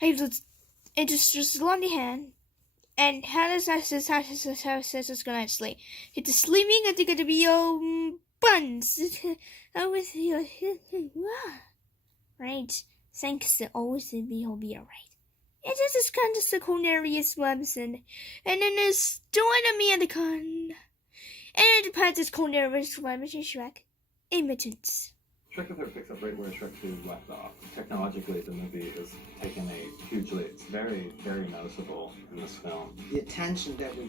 He looks, it just on the hand, and Hannah says nicely. It's sleeping at the video buns. I was here. Right. Thanks. Always be alright. It is as kind of secondary as Webson, and then there's join me and the con. And it depends as secondary as Webson Shrek. Imitants. Shrek the Third picks up right where Shrek 2 left off. Technologically, the movie has taken a huge leap. It's very, very noticeable in this film. The attention that we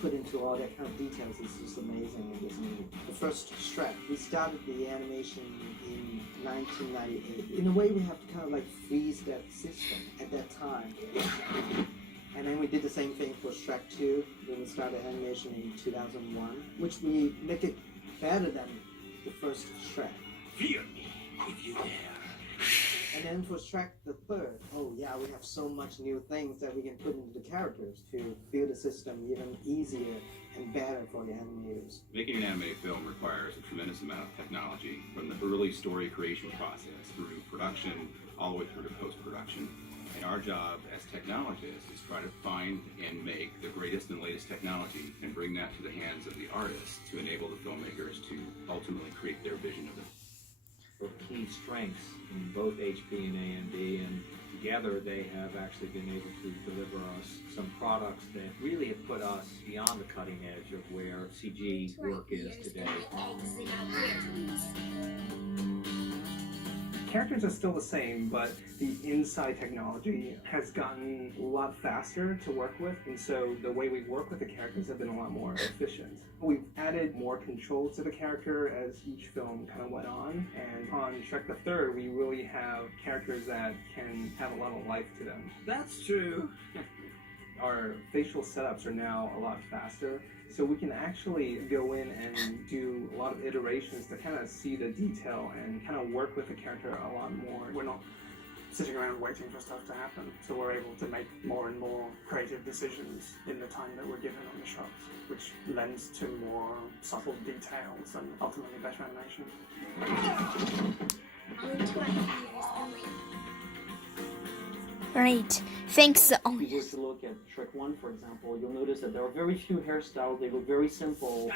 put into all that kind of details is just amazing in this movie. The first Shrek, we started the animation in 1998. In a way, we have to kind of like freeze that system at that time. And then we did the same thing for Shrek 2 when we started animation in 2001, which we make it better than the first Shrek. Fear me if you dare. And then for Shrek the Third, oh yeah, we have so much new things that we can put into the characters to build the system even easier and better for the animators. Making an animated film requires a tremendous amount of technology, from the early story creation process through production, all the way through to post-production. And our job as technologists is try to find and make the greatest and latest technology and bring that to the hands of the artists to enable the filmmakers to ultimately create their vision of it. Key strengths in both HP and AMD, and together they have actually been able to deliver us some products that really have put us beyond the cutting edge of where CG work is today. Characters are still the same, but the inside technology has gotten a lot faster to work with, and so the way we work with the characters have been a lot more efficient. We've added more controls to the character as each film kind of went on, and on Shrek the Third, we really have characters that can have a lot of life to them. That's true. Our facial setups are now a lot faster, so we can actually go in and do a lot of iterations to kind of see the detail and kind of work with the character a lot more. We're not sitting around waiting for stuff to happen, so we're able to make more and more creative decisions in the time that we're given on the shots, which lends to more subtle details and ultimately better animation. Right. Thanks. If you were to look at Shrek 1, for example, you'll notice that there are very few hairstyles. They look very simple.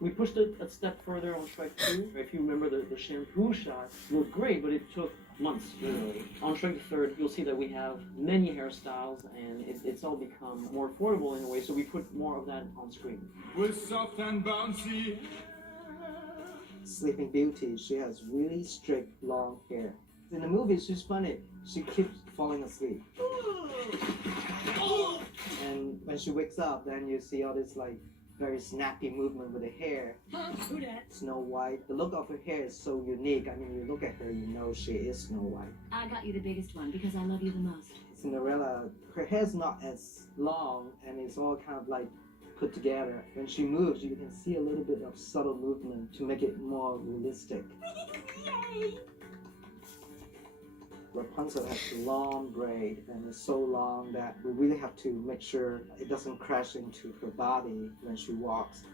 We pushed it a step further on Shrek 2. If you remember the shampoo shot, looked great, but it took months, literally. On Shrek the Third, you'll see that we have many hairstyles, and it's all become more affordable in a way, so we put more of that on screen. With soft and bouncy. Sleeping Beauty, she has really straight, long hair. In the movie, she's funny. She keeps falling asleep. And when she wakes up, then you see all this like very snappy movement with the hair. Snow White. The look of her hair is so unique. I mean, you look at her, you know she is Snow White. I got you the biggest one because I love you the most. Cinderella, her hair's not as long, and it's all kind of like put together. When she moves, you can see a little bit of subtle movement to make it more realistic. Rapunzel has long braid, and it's so long that we really have to make sure it doesn't crash into her body when she walks.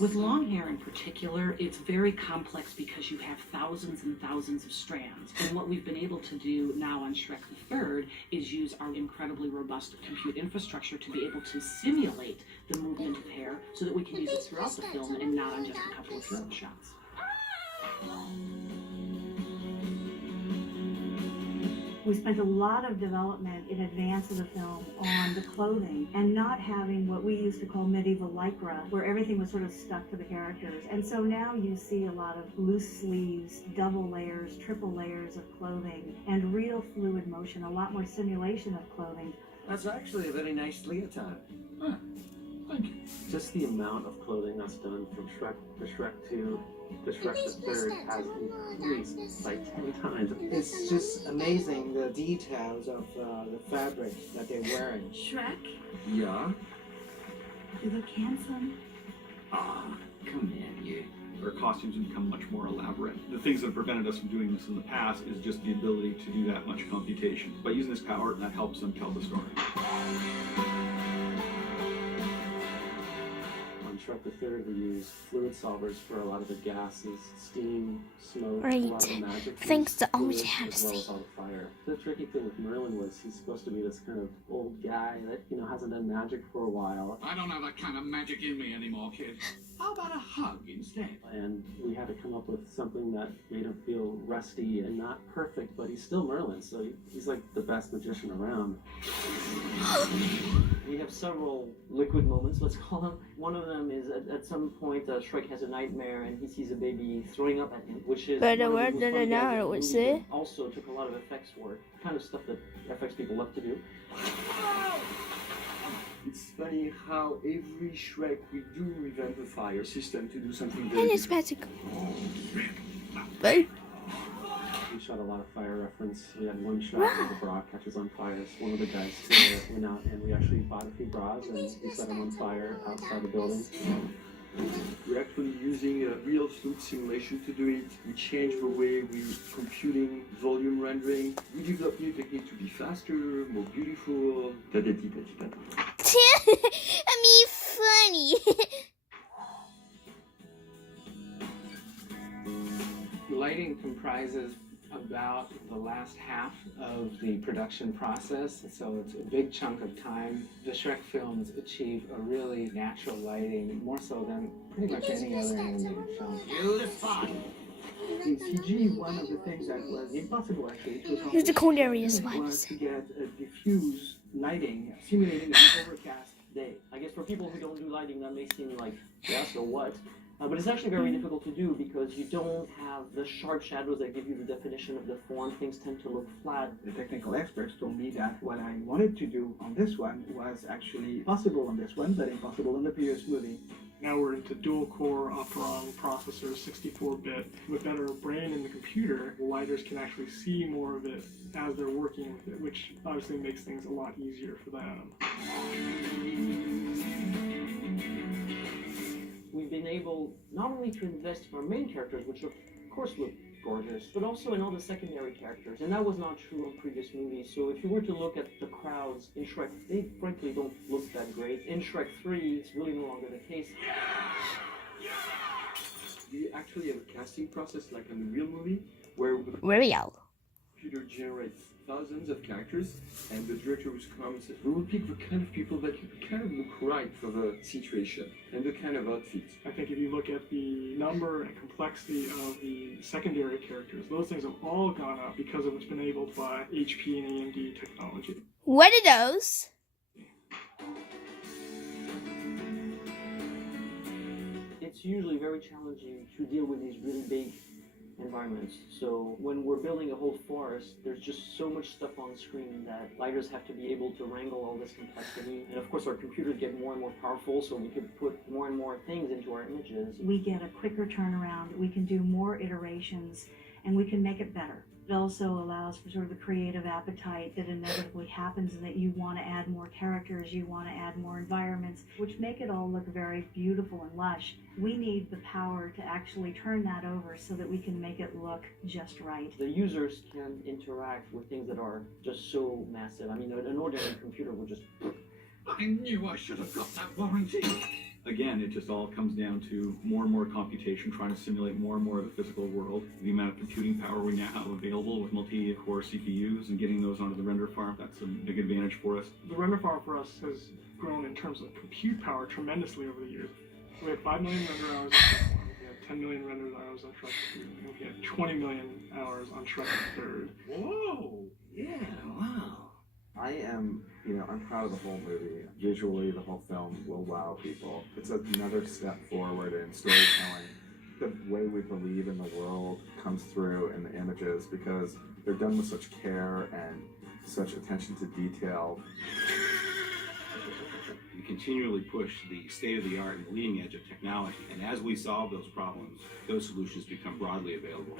With long hair in particular, it's very complex because you have thousands and thousands of strands. And what we've been able to do now on Shrek the Third is use our incredibly robust compute infrastructure to be able to simulate the movement of hair so that we can use it throughout the film and not on just a couple of film shots. We spent a lot of development in advance of the film on the clothing and not having what we used to call medieval lycra, where everything was sort of stuck to the characters. And so now you see a lot of loose sleeves, double layers, triple layers of clothing, and real fluid motion, a lot more simulation of clothing. That's actually a very nice leotard. Huh. Thank you. Just the amount of clothing that's done from Shrek to Shrek 2 to Shrek the Third has increased by 10 times. It's just amazing the details of the fabric that they're wearing. Shrek, Yeah? you look handsome. Ah, come in, you. Our costumes have become much more elaborate. The things that have prevented us from doing this in the past is just the ability to do that much computation. By using this power, that helps them tell the story. On Shrek the Third, we use fluid solvers for a lot of the gases, steam, smoke, Right. a lot of the magic. Thanks to all we fluids, have as well seen. as all the fire. The tricky thing with Merlin was he's supposed to be this kind of old guy that, hasn't done magic for a while. I don't have that kind of magic in me anymore, kid. How about a hug instead? And we had to come up with something that made him feel rusty and not perfect, but he's still Merlin, so he's like the best magician around. We have several liquid moments, let's call them. One of them is at some point Shrek has a nightmare and he sees a baby throwing up at him, which is But one the of word most fun that I gags in the would movie, say. but also took a lot of effects work, kind of stuff that FX people love to do. It's funny how every Shrek we do revamp the fire system to do something And very it's different. magical. But We shot a lot of fire reference. We had one shot where the bra catches on fire. So one of the guys went out and we actually bought a few bras and we set them on fire outside the building. We're actually using a real fluid simulation to do it. We change the way we're computing volume rendering. We develop new technique to be faster, more beautiful. I mean, funny. Lighting comprises about the last half of the production process, so it's a big chunk of time. The Shrek films achieve a really natural lighting, more so than pretty much any other animated film. In CG, one of the things that was impossible actually to accomplish Here's the cold areas was vibes. to get a diffuse lighting simulating an overcast day. I guess for people who don't do lighting, that may seem like, yeah, so what? But it's actually very difficult to do because you don't have the sharp shadows that give you the definition of the form. Things tend to look flat. The technical experts told me that what I wanted to do on this one was actually possible on this one, but impossible in the previous movie. Now we're into dual-core Opteron processors, 64-bit. With better brain in the computer, the lighters can actually see more of it as they're working with it, which obviously makes things a lot easier for them. We've been able not only to invest in our main characters, which of course look gorgeous, but also in all the secondary characters, and that was not true in previous movies. So if you were to look at the crowds in Shrek, they frankly don't look that great. In Shrek 3, it's really no longer the case. We actually have a casting process like in the real movie where the Real. computer generates thousands of characters and the director will come and says, we will pick the kind of people that kind of look right for the situation and the kind of outfits. I think if you look at the number and complexity of the secondary characters, those things have all gone up because of what's been enabled by HP and AMD technology. What are those? It's usually very challenging to deal with these really big environments. So when we're building a whole forest, there's just so much stuff on screen that lighters have to be able to wrangle all this complexity. And of course our computers get more and more powerful, so we can put more and more things into our images. We get a quicker turnaround, we can do more iterations, and we can make it better. It also allows for sort of the creative appetite that inevitably happens and that you want to add more characters, you want to add more environments, which make it all look very beautiful and lush. We need the power to actually turn that over so that we can make it look just right. The users can interact with things that are just so massive. I mean, an ordinary computer would just... I knew I should have got that warranty. Again, it just all comes down to more and more computation, trying to simulate more and more of the physical world. The amount of computing power we now have available with multi-core CPUs and getting those onto the render farm, that's a big advantage for us. The render farm for us has grown in terms of compute power tremendously over the years. We had 5 million render hours on Shrek 1, we had 10 million render hours on Shrek 2, and we had 20 million hours on Shrek the Third. Whoa! Yeah, wow. I am, I'm proud of the whole movie. Visually, the whole film will wow people. It's another step forward in storytelling. The way we believe in the world comes through in the images because they're done with such care and such attention to detail. We continually push the state-of-the-art and leading edge of technology, and as we solve those problems, those solutions become broadly available.